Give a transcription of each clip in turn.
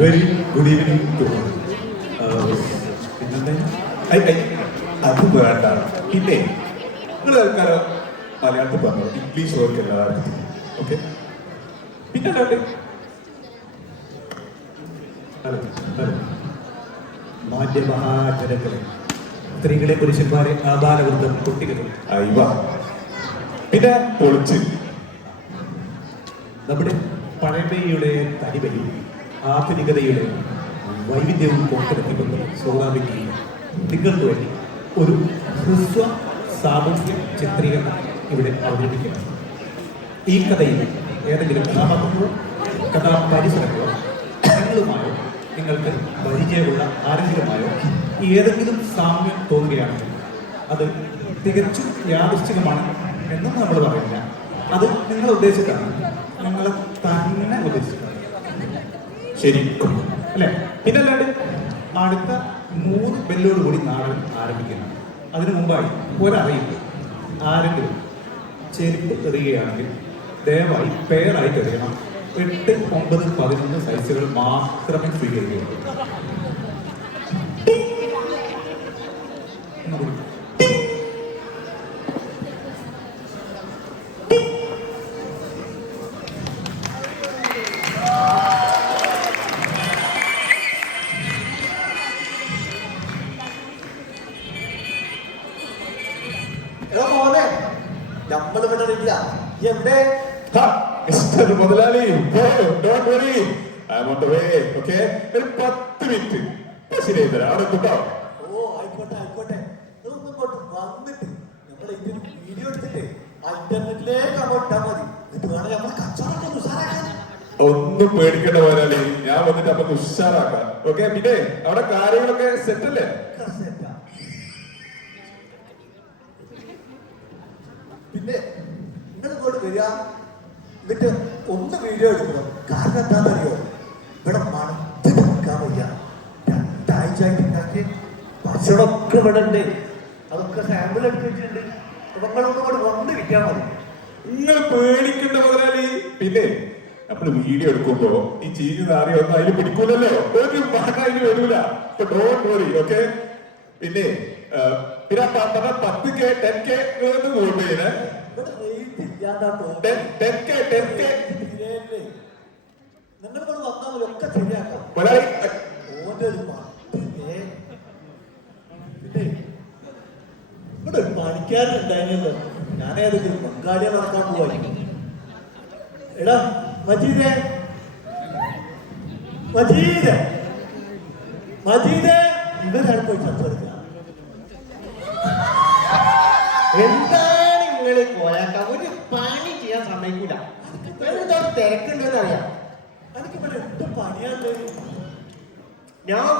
Very good evening to അത് വേണ്ട. പിന്നെ നിങ്ങൾ ആൾക്കാരോ മലയാളത്തിൽ പറഞ്ഞു, ഇംഗ്ലീഷ് വർക്ക് എല്ലാവർക്കും ഓക്കെ. പിന്നെ അല്ലാണ്ട് മാധ്യമഹാജനങ്ങളെ, സ്ത്രീകളെ, പുരുഷന്മാരെ, ആബാലവൃദ്ധം, കുട്ടികളെ, അയവ പിന്നെ പൊളിച്ച് നമ്മുടെ പഴമയുടെ തനിമയും ആധുനികതയുടെ വൈവിധ്യവും പുറത്തെടുത്തിക്കൊണ്ട് സോറാമിക്കുകയും നിങ്ങൾക്ക് വേണ്ടി ഒരു ഹ്രസ്വ സാമൂഹ്യ ചിത്രീകരണം ഇവിടെ അവതരിപ്പിക്കുന്നു. ഈ കഥയിൽ ഏതെങ്കിലും കഥാപാത്രങ്ങളോ കഥാപരിസരങ്ങളോ ഞങ്ങളുമായോ നിങ്ങൾക്ക് പരിചയമുള്ള ആരെങ്കിലുമായോ ഏതെങ്കിലും സാമ്യം തോന്നുകയാണെങ്കിൽ അത് തികച്ചും യാദൃശ്ചികമാണ് എന്നും നമ്മൾ പറയില്ല. അത് നിങ്ങളെ ഉദ്ദേശിച്ചാണ്, നിങ്ങളെ തന്നെ ഉദ്ദേശിച്ചിട്ടാണ് ശരിക്കും അല്ലെ. പിന്നെ അല്ലാണ്ട് അടുത്ത 3 ബെല്ലോട് കൂടി നാടകം ആരംഭിക്കുന്നു. അതിനു മുമ്പായി ഒരറിയിപ്പ്: ആരെങ്കിലും ചെരുപ്പ് എറിയുകയാണെങ്കിൽ ദയവായി പേരായിട്ട് എറിയണം. 8, 9, 11 സൈസുകൾ മാത്രമേ സ്വീകരിക്കുകയുള്ളൂ. മിസ്റ്റർ മുതലാളി, don't worry, I am on the way. Okay, ഒരു 10 മിനിറ്റ് ശരിയായി തരാം. അവിടെ കൂട്ടോ. ഓ ആയിക്കോട്ടെ ആയിക്കോട്ടെ. ഇതൊന്നും ഇങ്ങോട്ട് വന്നിട്ട് നമ്മൾ ഇതിന് വീഡിയോ എടുത്തിട്ട് ഇന്റർനെറ്റിലേക്ക് അങ്ങോട്ട് ഇട്ടാൽ മതി. എന്നിട്ട് വേണം നമ്മൾ കച്ചവടം ഉഷാറാക്കാൻ. ഒന്നും പേടിക്കേണ്ട മുതലാളി, ഞാൻ വന്നിട്ട് നമുക്ക് ഉഷാറാക്കാം. ഓക്കെ, പിന്നെ അവിടെ കാര്യങ്ങളൊക്കെ സെറ്റ് അല്ലേ? പിന്നെ നിങ്ങൾ ഇങ്ങോട്ട് വരിക, എന്നിട്ട് ഒന്ന് വീഡിയോ എടുക്കണം. കാരണം എന്താണെന്നറിയോ, ഇവിടെ മണത്ത് നിൽക്കാൻ വയ്യ. 2 ആഴ്ചയായിട്ട് ഉണ്ടാക്കി ഭക്ഷണമൊക്കെ ഇവിടെ ഉണ്ട്. അതൊക്കെ സാമ്പിൾ എടുത്ത് വെച്ചിട്ടുണ്ട്. നിങ്ങളൊന്നും കൂടെ വന്ന് വിൽക്കാൻ മതി. നിങ്ങൾ പേടിക്കേണ്ട മുതലാളി. പിന്നെ നമ്മൾ വീഡിയോ എടുക്കുമ്പോ ഈ ചീഞ്ഞ നാറി ഒന്നും അതിൽ പിടിക്കൂലല്ലോ, ഒരു ഭാഗം അതിന് വരൂല. Don't worry. ഓക്കെ, പിന്നെ 10K 10K വോട്ട് ചെയ്യണേ. നിങ്ങൾ വന്നാൽ ഒക്കെ ശരിയാക്കാം. ഓന്റെ ഒരു 10K. പിന്നെ ഇവിടെ ഒരു പണിക്കാരൻ ഉണ്ടായിരുന്നല്ലോ, ഞാനേതൊക്കെ ബംഗാളിയെ നടക്കാൻ പോവാ. എടാ മജീദേ, മജീദ്, മജീദേ, ഇവരാണ് പോയി സംസാരിക്കുക. എന്താണ് നിങ്ങൾ പോയാക്ക? ഒരു പണി ചെയ്യാൻ സമ്മതിക്കൂല. തിരക്കുണ്ടെന്ന് അറിയാം. എനിക്ക് ഇവിടെ എന്ത് പണിയാണ്? ഞാൻ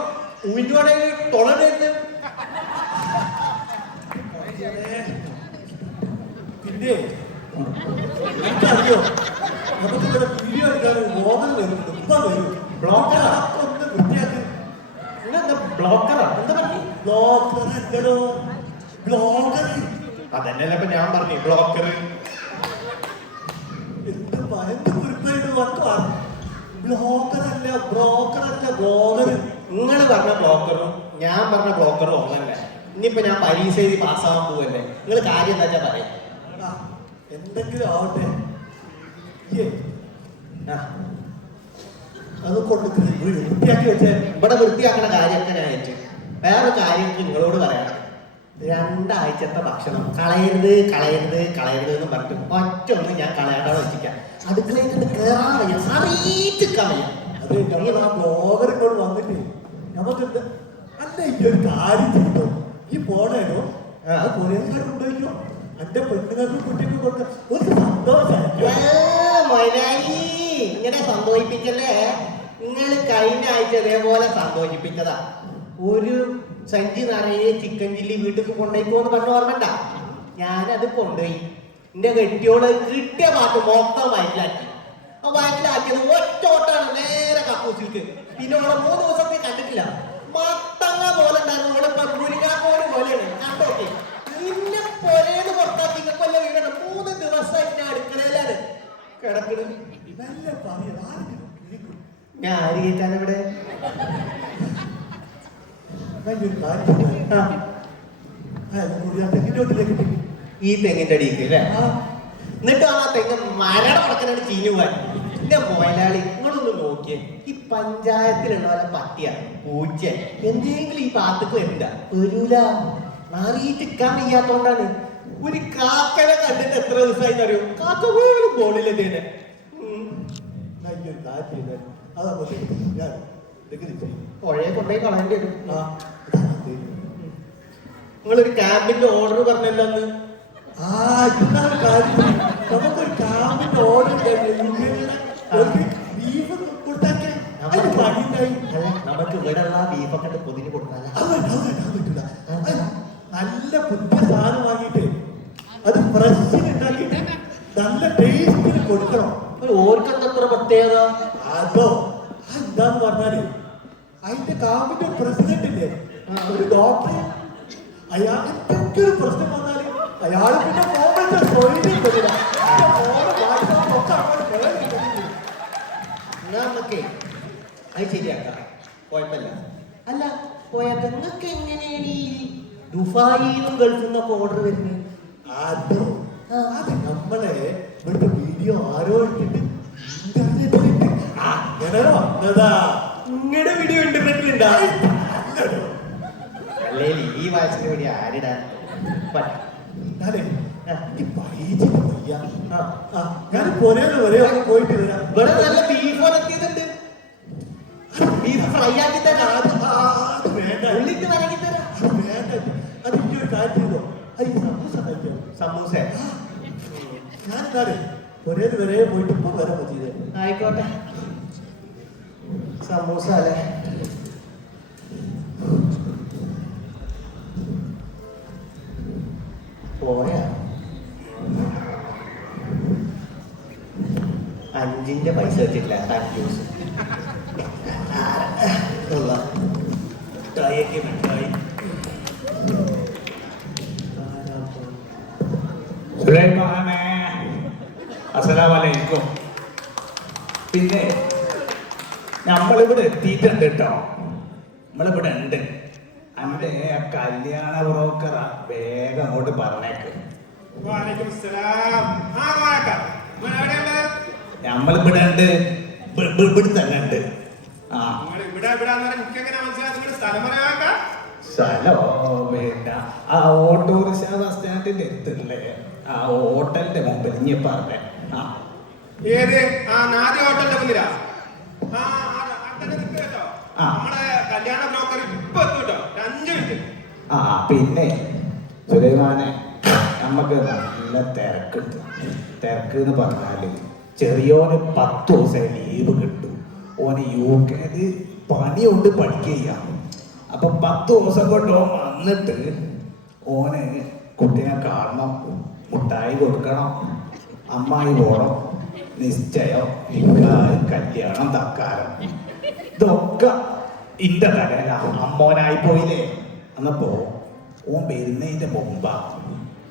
ഉമിഞ്ഞോടെ തൊളരുന്ന്. പിന്നെ എനിക്കറിയോ, നമുക്ക് ഇവിടെ വീഡിയോ എടുക്കാൻ ഓർഡർ വരുന്നുണ്ട്. ഇപ്പൊ വരും. ബ്ലോക്കർ ഒന്ന് വൃത്തിയാക്കി. എന്താ ബ്ലോക്കറാ? എന്താ പറഞ്ഞു? ബ്ലോക്കർ അല്ലടോ, ബ്ലോഗർ. അതന്നെയല്ല ഇപ്പൊ ഞാൻ പറഞ്ഞു, ബ്ലോക്കർ. എന്ത് ഭയങ്കര കുറിപ്പായിട്ട് വർക്ക്. ബ്ലോക്കർ അല്ല, ബ്രോക്കർ അല്ല, ബ്ലോഗർ. നിങ്ങൾ പറഞ്ഞ ബ്ലോക്കറും ഞാൻ പറഞ്ഞ ബ്ലോക്കറും ഒന്നല്ല. ഇനിയിപ്പോ ഞാൻ പരീക്ഷ എഴുതി പാസ്സാവാൻ പോവല്ലേ. നിങ്ങൾ കാര്യം എന്താ വെച്ചാ പറയാം. എന്തെങ്കിലും ആവട്ടെ. അത് കൊണ്ട് വൃത്തിയാക്കി വെച്ചേ. ഇവിടെ വൃത്തിയാക്കുന്ന കാര്യമൊക്കെ ഞാൻ വെച്ചു. വേറെ കാര്യം നിങ്ങളോട് പറയാം. 2 ആഴ്ചത്തെ ഭക്ഷണം കളയരുത് കളയരുത് കളയരുത് എന്ന് പറഞ്ഞിട്ട് ഒറ്റ ഒന്നും ഞാൻ കളയാതെ വെച്ചിരിക്കാം. അടുക്കളയിൽ കയറാൻ വയ്യ, അറിയിച്ചിക്കാൻ വയ്യ. അത് നമ്മൾ ആ ബ്ലോഗർ ഇങ്ങോട്ട് വന്നിട്ട് നമുക്ക് അല്ല ഈ ഒരു കാര്യം ചെയ്തോ, ഈ പോണേനോ കൊറിയൻകാർ കൊണ്ടുപോയിക്കോ. എന്റെ പെണ്ണുങ്ങൾക്ക് കുട്ടിക്ക് കൊടുക്ക ഒരു സന്തോഷം. ഇങ്ങനെ സന്തോഷിപ്പിക്കല്ലേ. നിങ്ങൾ കഴിഞ്ഞ ആഴ്ച ഇതേപോലെ സന്തോഷിപ്പിച്ചതാ. ഒരു സഞ്ചി നിറയെ ചിക്കൻ ചില്ലി വീട്ടിൽ കൊണ്ടുപോയിക്കോന്ന് പറഞ്ഞ ഓർമ്മണ്ട? ഞാനത് കൊണ്ടുപോയി. എന്റെ കെട്ടിയോട് കിട്ടിയ പാട്ട് മൊത്തം വയറ്റിലാക്കി. ആ വയറ്റിലാക്കിയത് ഒറ്റോട്ടാണ് നേരെ കക്കൂസിലേക്ക്. പിന്നെ ഓളെ 3 ദിവസത്തെ കണ്ടിട്ടില്ല. മത്തങ്ങ പോലെ ഉണ്ടായിരുന്നു. ഓളിപ്പോ മുരിങ്ങാക്കോട് പോലെയാണ്. കണ്ടോക്കെ നിന്നെ പൊരേന്ന് പുറത്താക്കി കൊല്ല വീടാണ്. 3 ദിവസം എന്നെ അടുക്കളയിലാണ് കിടക്കുന്നത്. നല്ല പറയാ. ഞാൻ ആര് കേട്ടാൻ ഇവിടെ ഞാൻ ഒരു കാര്യം ചെയ്യാം. കൂടി ആ തെങ്ങിലോട്ടിലേക്ക് ഇട്ടു. ഈ തെങ്ങിന്റെ അടിയിലേക്ക് അല്ലേ എന്നിട്ട് ആ തെങ്ങ് മരട പടക്കനാണ് ചീഞ്ഞു പോകാൻ എന്റെ മുതലാളി നിങ്ങളൊന്ന് നോക്കിയേ ഈ പഞ്ചായത്തിലുള്ള പോലെ പട്ടിയ പൂച്ച എന്തെങ്കിലും ഈ പാത്തക്ക് വരണ്ട വരൂല നാറിയിട്ടിക്കാൻ വയ്യാത്തോണ്ടാണ് ഒരു കാക്കനെ കണ്ടിട്ട് എത്ര ദിവസമായി അറിയോ കാക്ക പോലും ബോളിലെന്നെ ഞാൻ ഈ ഒരു കാര്യം ചെയ്താൽ അതാകുമ്പോൾ ഞാൻ തെങ്ങിൽ ചെയ്യും. പുഴയെ കൊണ്ടുപോയി കളയേണ്ടി വരും ആ ഇതാണ് തെങ്ങ്. നിങ്ങളൊരു ക്യാമ്പിന്റെ ഓർഡർ പറഞ്ഞല്ലോ അന്ന് ആ ഇതാണ് കാര്യം. നമുക്കൊരു ക്യാമ്പിന്റെ ഓർഡർ ബീഫ് കൊടുത്താക്കിയാൽ അതിന് പണിയുണ്ടായി. അല്ല നമുക്ക് ഇവിടെ ഉള്ള ബീഫൊക്കെ പൊതിന് കൊടുക്കാല്ല പറ്റില്ല. നല്ല പുതിയ സാധനം വാങ്ങിയിട്ട് അത് ഫ്രഷ് ഉണ്ടാക്കിയിട്ട് നല്ല ടേസ്റ്റിന് കൊടുക്കണം. ഓർക്കെന്തത്ര പ്രത്യേകത അതോ എന്താന്ന് പറഞ്ഞാല് അതിന്റെ കാമ്പിന്റെ പ്രസിഡന്റ് ഇല്ലേ ഒരു ഡോക്ടർ അയാൾ എന്തെങ്കിലും പ്രശ്നം വന്നാല് അയാൾ പിന്നെ ഫോണിന്റെ തൊഴിലിൽ വരില്ല. എന്നാ നമുക്കേ അത് ശരിയാക്കാം കുഴപ്പമില്ല അല്ല പോയാൽ നിങ്ങൾക്ക് എങ്ങനെയാണ് ഈ ദുബായിലും ഗൾഫിൽ നിന്നൊക്കെ ഓർഡർ വരുന്നത് അതോ അത് നമ്മളെ ഇവിടുത്തെ വീഡിയോ ആരോ ഇട്ടിട്ട് ഇന്റർനെറ്റിലിട്ട് അങ്ങനെ വന്നതാ. നിങ്ങളുടെ വീഡിയോ ഇന്റർനെറ്റിലുണ്ടാ അല്ലേ ഈ വയസ്സിന് വേണ്ടി ആരിടാൻ ഞാനേ ഈ പൈജിന് വയ്യ. ഞാൻ പൊരേന്ന് വരെ പോയിട്ട് വരാം. ഇവിടെ നല്ല ബീഫ് വളർത്തിയതുണ്ട് ബീഫ് ഫ്രൈ ആക്കി തരാം അത് വേണ്ട, ഉള്ളിട്ട് വരക്കി തരാം അത് വേണ്ട. അത് എനിക്ക് ഒരു കാര്യം ചെയ്തോ. അത് ഈ സമൂസ കഴിക്കാം. സമൂസ ഞാൻ എന്നാലേ പൊരേന്ന് വരെ പോയിട്ട് ഇപ്പൊ വരാൻ പറ്റിയത്. ആയിക്കോട്ടെ സമൂസ അല്ലേ പോയാ 5 പൈസ വെച്ചിട്ടില്ല കൺഫ്യൂസ് മിഠായിയൊക്കെ മിഠായി സുലൈമാനെ അസ്സലാമലൈക്കും. പിന്നെ നമ്മളിവിടെ എത്തിയിട്ടുണ്ട് കേട്ടോ. നമ്മളിവിടെ ഉണ്ട്. എൻ്റെ കല്യാണ ബ്രോക്കറ വേഗം അങ്ങോട്ട് പറഞ്ഞേക്ക്. നമ്മളിവിടെ ഉണ്ട്. ഇവിടെ തന്നെ ഉണ്ട്. ആ സ്ഥലോ വേണ്ട. ആ ഓട്ടോറിക്ഷ ബസ് സ്റ്റാൻഡിന്റെ അടുത്തുള്ളേ ആ ഹോട്ടലിന്റെ മുമ്പിൽ ഇനി പറഞ്ഞേ. ആ ഏത് ആ നാദി ഹോട്ടലിന്റെ മുന്നിലാ നമ്മളെ കല്യാണ ബ്രോക്കർ ഇപ്പൊ എത്തും കേട്ടോ 5 മിനിറ്റ്. ആ പിന്നെ സുലൈമാനെ നമുക്ക് നല്ല തിരക്കുണ്ട്. തിരക്ക് എന്ന് പറഞ്ഞാല് ചെറിയോന് 10 ദിവസം ലീവ് കിട്ടും. ഓന് UK പണിയുണ്ട് പഠിക്കുക. അപ്പൊ 10 ദിവസം കൊണ്ട് ഓൻ വന്നിട്ട് ഓന് കുട്ടീനെ കാണണം, മുട്ടായി കൊടുക്കണം, അമ്മായി പോണം, നിശ്ചയം, നിക്കാഹ്, കല്യാണം, തക്കാരം, ഇതൊക്കെ ഇന്റെ തലയില അമ്മോനായി പോയില്ലേ. എന്നപ്പോ ഓൻ വരുന്നതിന്റെ മുമ്പാ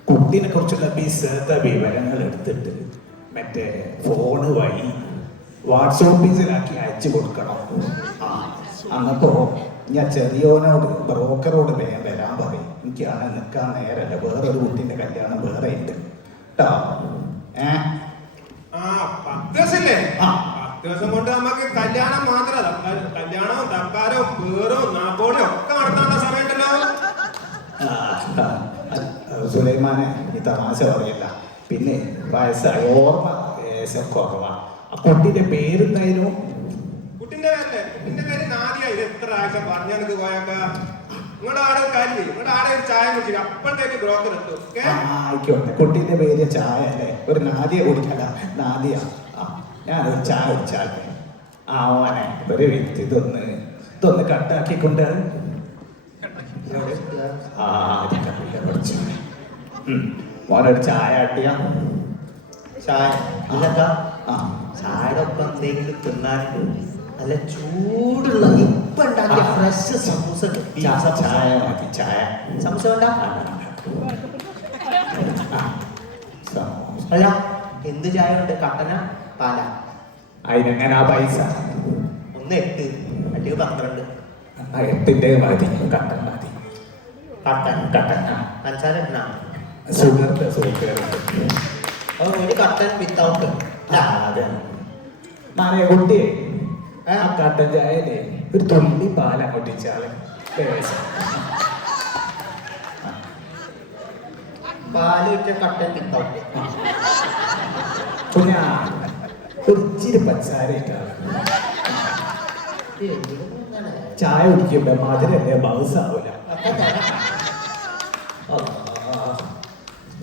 കുട്ടീനെ കുറിച്ചുള്ള വിശദ വിവരങ്ങൾ എടുത്തിട്ട് മറ്റേ ഫോണ് വഴി വാട്സോപ്പീസിലാക്കി അയച്ചു കൊടുക്കണം. ആ അന്നപ്പോ ഞാൻ ചെറിയോനോട് ബ്രോക്കറോട് വേഗം വരാൻ പറയും. എനിക്കാണ് നിൽക്കാൻ നേരല്ല, വേറൊരു കുട്ടീന്റെ കല്യാണം വേറെ ഉണ്ട് കേട്ടോ. ആ 10 ദിവസല്ലേ ആ 10 ദിവസം കൊണ്ട് നമുക്ക് കല്യാണം മാത്രമല്ല കല്യാണവും തക്കാരവും പേറും നാപ്പോളിയും ഒക്കെ നടത്താനുള്ള സമയമുണ്ടല്ലോ. സുലൈമാനെ ഈ തമാശ പറയല്ല. പിന്നെ വയസ്സായി ഓർമ്മ ലേശം കുറവാണ്. ആ കുട്ടിന്റെ പേരെന്തായാലും കുട്ടിന്റെ പേരല്ലേ കുട്ടിന്റെ പേര് നാദിയ. ഇത് എത്ര ആഴ്ച പറഞ്ഞാൽ പോയാക്ക നിങ്ങളുടെ ആടെ ഒരു കാര്യം ചെയ്യും. നിങ്ങളുടെ ആടെ ഒരു ചായ കുടിച്ചില്ല അപ്പോഴത്തേക്ക് ബ്രോക്കർ എത്തും. ഓക്കെ ആയിക്കോട്ടെ. കുട്ടീന്റെ പേര് ചായ അല്ലേ? ഒരു നാദിയ കുടിക്കല. നാദിയ ഞാനൊരു ചായ കുടിച്ചാൽ ആ മോനെ ഒരു വ്യക്തി ഇതൊന്ന് കട്ടാക്കിക്കൊണ്ട് ആ പഠിച്ചു മോനൊരു ചായ ആട്ടിയ ചായ അല്ലക്കാ ആ ചായയുടെ ഒപ്പം എന്തെങ്കിലും തിന്നാൻ നല്ല ചൂടുള്ള ഇപ്പൊ ഉണ്ടാക്കിയ ഫ്രഷ് സമൂസ ചായ മതി. ചായ സമൂസ വേണ്ട സമൂസ. അല്ല എന്ത് ചായ ഉണ്ട്? കട്ടന പാല അതിനെങ്ങനെ ആ പൈസ? ഒന്ന് 8 അല്ലെങ്കിൽ 12. 8ന്റെ മതി, കട്ടൻ മതി. കട്ടൻ പഞ്ചസാര ഇടണ ഷുഗറിന്റെ സൂക്കേറുണ്ട്. ഒരു കട്ടൻ വിത്തൗട്ട്. അതെ നാളെ കുട്ടിയെ ആ കട്ടൻ ചായയിലെ ഒരു തുള്ളി പാൽ അങ്ങോട്ട് ഇച്ചാളെ പാല് വെച്ച കട്ടൻ വിത്തൗട്ട്. കുഞ്ഞാ ഒരു ഇച്ചിരി പഞ്ചസാര ഇട്ടാണ് ചായ കുടിക്കുമ്പോ മധുരല്ലേ ബൗസാവൂല.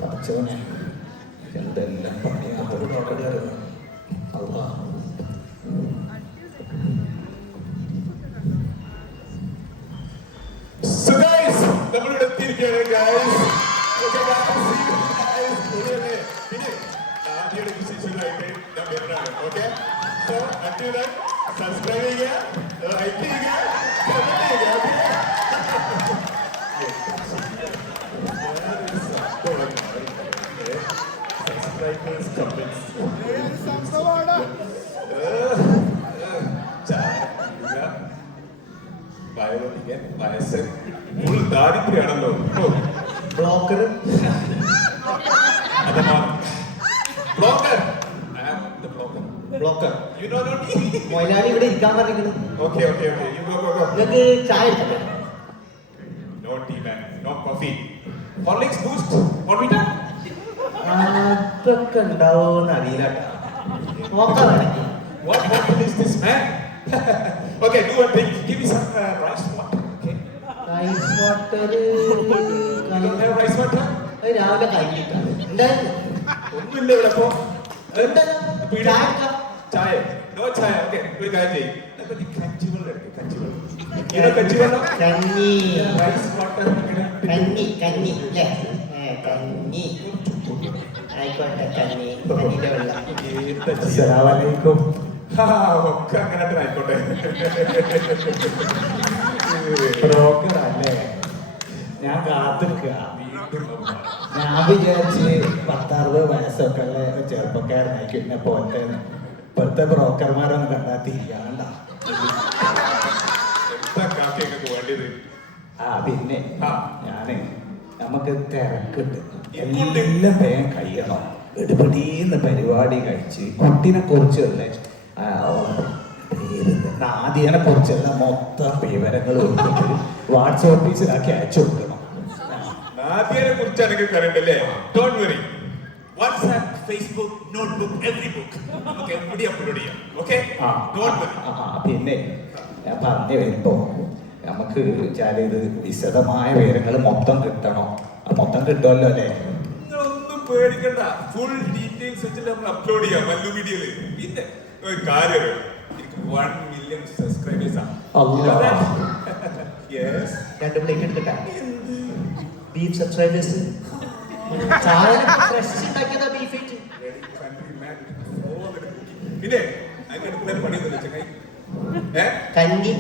പഠിച്ചോനെ എന്തെല്ലാം പണിയാ ഒരു നോക്കണ്ടായിരുന്നു. അള്ളാ So guys, നമ്മളിവിടെ എത്തിയിരിക്കുകയാണ് guys. Okay, guys, see you guys. പിന്നെ ആദ്യയുടെ വിശേഷങ്ങളായിട്ട് ഞാൻ വരുന്നതാണ്. Okay? So, until then, subscribe ചെയ്യുക, like ചെയ്യുക, comment ചെയ്യുക. Subscribers, comments. ബയോട്ടിക്കൻ വയസ്സൻ ഫുൾ ദാരിദ്ര്യാണല്ലോ. ബ്ലോക്കർ അഥവാ blocker. I am the blocker. Blocker You know not me. മൊയിലാളി ഇവിടെ ഇരിക്കാൻ പറഞ്ഞിരിക്കുന്നു. Okay. You go. നിങ്ങൾക്ക് ചായ എടുക്കട്ടെ? No tea man, no coffee. Horlicks, Boost, Bonvita. അതൊക്കെ ഉണ്ടാവോന്ന് അറിയില്ല. നോക്കാം വേണമെങ്കിൽ. What bottle is this man? Okay, do one thing. Give me some rice water. Okay. Rice water You don't have rice water? അത് രാവിലെ കഴിഞ്ഞിട്ടാണ് ഉണ്ടായിരുന്നു. ഒന്നുമില്ല ഇവിടെ അപ്പോ. ചായ എടുക്കാം. ചായ. No ചായ. Okay, ഒരു കാര്യം ചെയ്യ്. നമുക്ക് കഞ്ചിവെള്ളം എടുക്ക്. കഞ്ചിവെള്ളം. You know കഞ്ചിവെള്ളം? കഞ്ഞി Rice water. കഞ്ഞി അല്ലേ? കഞ്ഞി ആയിക്കോട്ടെ. കഞ്ഞിന്റെ വെള്ളം. അസ്സലാമലൈക്കും. ഒക്കെ അങ്ങനെ തന്നെ ആയിക്കോട്ടെ. ബ്രോക്കർ അല്ലേ? ഞാൻ കാത്തിരിക്കുക. ഞാൻ വിചാരിച്ച് 10-60 വയസ്സൊക്കെ ഉള്ള ചെറുപ്പക്കാരനായിരിക്കും എന്നെ പോലത്തെ. ഇപ്പോഴത്തെ ബ്രോക്കർമാരൊന്നും കണ്ടാ തിരിയാണ്ട. എന്താ കാക്കയൊക്കെ വേണ്ടിയത്? പിന്നെ ആ. ഞാന് നമുക്ക് തിരക്കുണ്ട്, എല്ലാം വേഗം കഴിയണം. എടുപടീന്ന് പരിപാടി കഴിച്ച് കുട്ടിനെ കുറിച്ചുള്ള നാദിയനെ കുറിച്ചുള്ള മൊത്തം വിവരങ്ങൾ കൊടുത്തിട്ട് വാട്സാപ്പ് ഓഫീസിലാക്കി അയച്ചു കൊടുക്കണം. നാദിയനെ കുറിച്ചാണെങ്കിൽ കറണ്ടല്ലേ? Don't worry. WhatsApp, Facebook, notebook, every book നമുക്ക് എവിടെ അപ്ലോഡ് ചെയ്യാം. ഓക്കെ? Don't worry. പിന്നെ ഞാൻ പറഞ്ഞു വരുമ്പോ നമുക്ക് വെച്ചാല് ഇത് വിശദമായ വിവരങ്ങൾ മൊത്തം കിട്ടണോ? മൊത്തം കിട്ടുമല്ലോ അല്ലേ? ഒന്നും പേടിക്കണ്ട. ഫുൾ ഡീറ്റെയിൽസ് വെച്ചിട്ട് നമ്മൾ അപ്ലോഡ് ചെയ്യാം മല്ലു വീഡിയോയില്. പിന്നെ ഒരു കാര്യം, എനിക്ക് 1 million സബ്സ്ക്രൈബേഴ്സ് ആണ്. യെസ്. 2 പ്ലേറ്റ് എടുക്കട്ടെ? Beef subscribers. ചായ ഫ്രഷ് ഉണ്ടാക്കിയതാ ബീഫ് ആയിട്ട്. പിന്നെ അതിനടുത്ത് പണിയൊന്നുമില്ല ചങ്ങായി. കഞ്ഞി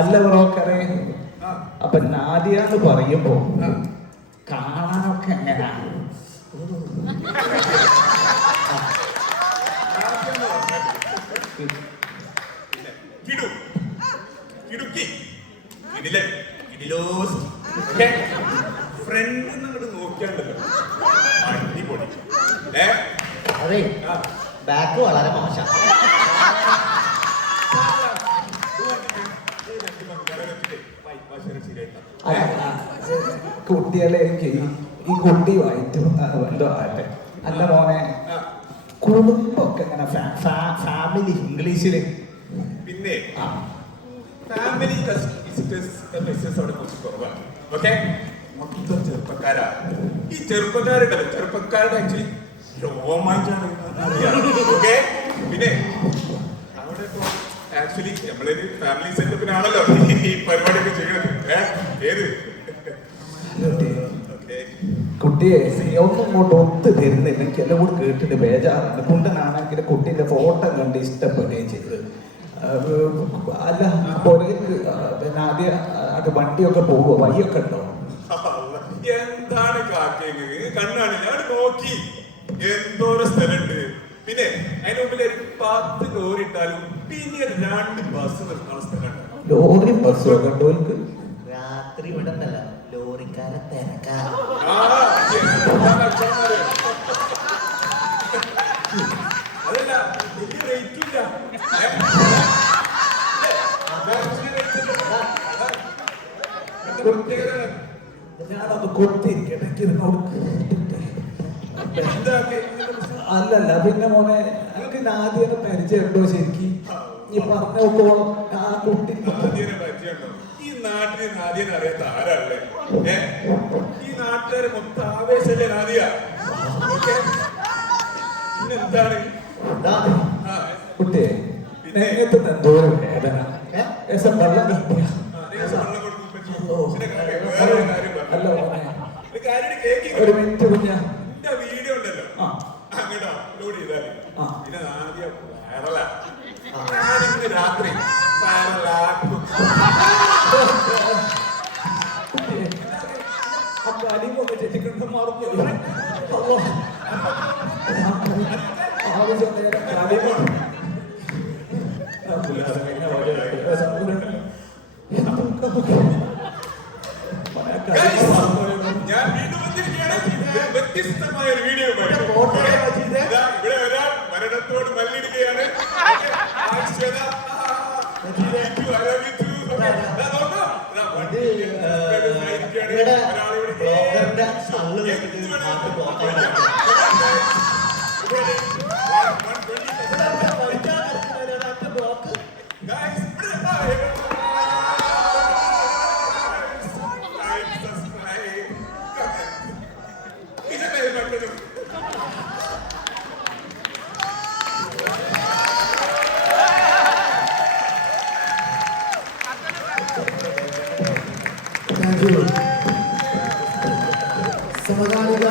അല്ല ബ്രോക്കറെ, അപ്പൊ നാദിയ എന്ന് പറയുമ്പോ കാണാനൊക്കെ എങ്ങനെയാ? ഫ്രണ്ട് അങ്ങോട്ട് നോക്കിയാണ്ടല്ലോ അടിപൊളി. അതെ, ബാക്ക് വളരെ മോശം. കുട്ടികളെ എനിക്ക് ഈ കുട്ടിയുമായിട്ട് എന്തോ ആട്ടെ. അല്ല മോനെ, കുടുംബമൊക്കെ എങ്ങനെ ഫാമിലി ഇംഗ്ലീഷില്? പിന്നെ ഫാമിലി വിസിറ്റേഴ്സ് അവിടെ കുറച്ച് കുറവാണ്. ഓക്കെ, മൊത്തം ചെറുപ്പക്കാരാ. ഈ ചെറുപ്പക്കാരുണ്ടല്ലോ, ചെറുപ്പക്കാരുടെ ആക്ച്വലി രോമാഞ്ചാണ്. ഓക്കെ, പിന്നെ അവിടെ ഇപ്പോ ആക്ച്വലി നമ്മളൊരു ഫാമിലി സെറ്റപ്പിനാണല്ലോ ഈ പരിപാടിയൊക്കെ ചെയ്യുന്നത്. ഏത് കുട്ടിയെ ഒന്നും കൊണ്ട് ഒത്തു തരുന്നില്ല. എനിക്ക് എല്ലാം കൂടെ കേട്ടിട്ട് ബേജാറാണ്. കുണ്ടനാണെങ്കിൽ കുട്ടീൻ്റെ ഫോട്ടോ കണ്ട് ഇഷ്ടപ്പെടുകയും ചെയ്ത്. അല്ല പുറകേക്ക് പിന്നെ ആദ്യം അത് വണ്ടിയൊക്കെ പോവുക, വഴിയൊക്കെ ഉണ്ടോ? എന്താണ് കാക്കേക്ക് കണ്ണാണില്ല, അവിടെ നോക്കി എന്തോരം സ്ഥലമുണ്ട്. പിന്നെ അതിന് മുമ്പിൽ 10 ലോറി ഇട്ടാലും പിന്നെ 2 ബസ് നിർത്താൻ സ്ഥലമുണ്ട്. ലോറി ബസ്സോ കണ്ടോൽക്ക് രാത്രി ഇവിടെ ഉണ്ടല്ല ലോറിക്കാരെ തിരക്കാ. ആ, എന്താ കച്ചവടക്കാര്? അതല്ല, വലിയ rate ഇല്ല. എന്താ പ്രത്യേകത? ഞാനത് കൊടുത്തിരിക്കട്ടെ എന്താ അല്ലല്ല പിന്നെ മോനെ എനിക്ക് നാദിയെ പരിചയമുണ്ടോ ശരിക്ക് ഈ പറഞ്ഞോക്കോളം ആ കുട്ടി നാദിയനെ പരിചയമുണ്ടോ? ഈ നാട്ടിൽ നാദിയനെ അറിയാത്ത ആരല്ലേ? ഈ നാട്ടുകാര് മൊത്തം ആവേശല്ലേ നാദിയ? ഓക്കേ? പിന്നെന്താണ്? എന്താ? ആ, കുട്ടിയെ നെയ്യത്ത് എന്തോ വേദന ലേശം വെള്ളം കിട്ടിയ ദേശം വെള്ളം കൊടുക്കും പറ്റും. പിന്നെ വേറൊരു കാര്യം പറഞ്ഞു. അല്ല മോനെ ഒരു കാര്യം കേൾക്കി. ഒരു മിനിറ്റ് കുഞ്ഞാ എന്റെ വീഡിയോ ഉണ്ടല്ലോ, ആ അങ്ങോട്ട് അപ്ലോഡ് ചെയ്താല് ആ. പിന്നെ നാദിയ വൈറലാ. ഞാനിന്ന് രാത്രി വൈറലാക്കും. അപ്പൊ അടിമൊക്കെ ചെറ്റിക്കൊണ്ട് മറന്നു ആവശ്യം നേരം അടിമ ഞാൻ വീണ്ടും വന്നിരിക്കുകയാണ് വ്യത്യസ്തമായ ഒരു വീഡിയോ ഫോട്ടോ വെച്ചിട്ട് ഇവിടെ ഒരാൾ മരണത്തോട് മല്ലിടുകയാണ്. ഇവിടെ ബ്ലോഗറിന്റെ തള്ളു വെച്ചിട്ട് നാട്ടിൽ ബ്ലോക്കാണ്. സമകാലിക